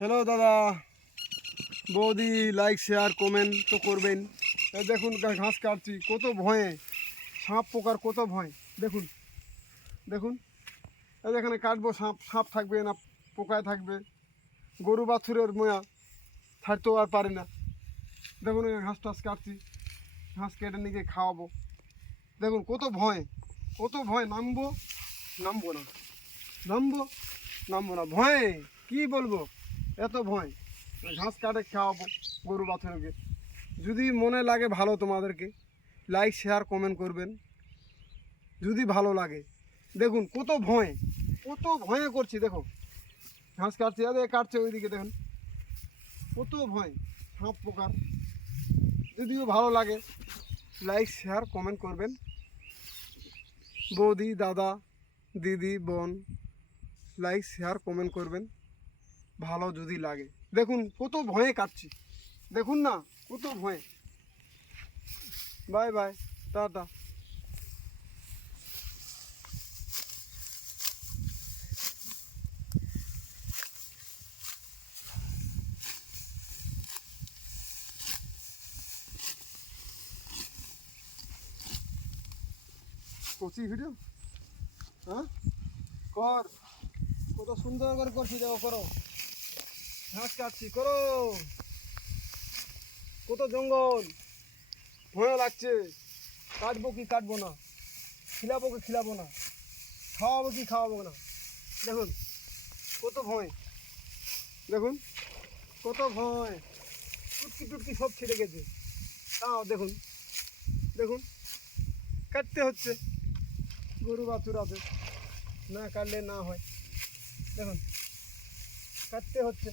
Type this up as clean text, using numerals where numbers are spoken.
Hello দাদা বৌদি, like share comment তো করবেন। এই দেখুন ঘাস কাটছি, কত ভয়ে, সাপ পোকার কত ভয়। দেখুন দেখুন, এই এখানে কাটবো, সাপ সাপ থাকবে না পোকায় থাকবে। গরু বাছুরের ময়া ছাড়তেও আর পারি না। দেখুন ঘাস টাস কাটছি, ঘাস কেটে নিয়ে খাওয়াবো। দেখুন কত ভয়, কত ভয়। নামবো নামবো না, নামবো নামবো না, ভয়ে কি বলবো, এত ভয়। ঘাস কাটে খাওয়াবো গরু বাছুরকে। যদি মনে লাগে ভালো তোমাদেরকে, লাইক শেয়ার কমেন্ট করবেন যদি ভালো লাগে। দেখুন কত ভয়, কত ভয়ে করছি। দেখো ঘাস কাটছি, আরে কাটছে ওইদিকে, দেখুন কত ভয় সাপ পোকার। যদিও ভালো লাগে লাইক শেয়ার কমেন্ট করবেন। বৌদি, দাদা, দিদি, বোন, লাইক শেয়ার কমেন্ট করবেন ভালো যদি লাগে। দেখুন কত ভয়ে কাটছি, দেখুন না কত ভয়ে। Bye bye, tata. করছি ভিডিও, হ্যাঁ কর, কত সুন্দর করে করছি। দেখো করো, ঘাস কাটছি, করো। কত জঙ্গল, ভয় লাগছে। কাটবো কি কাটবো না, খিলাবো কি খিলাবো না, খাওয়াবো কি খাওয়াবো না। দেখুন কত ভয়, দেখুন কত ভয়। টুটকি টুটকি সব ছিঁড়ে গেছে, তাও দেখুন দেখুন কাটতে হচ্ছে। গরু বাছুর আছে, না কাটলে না হয়। দেখুন কাটতে হচ্ছে।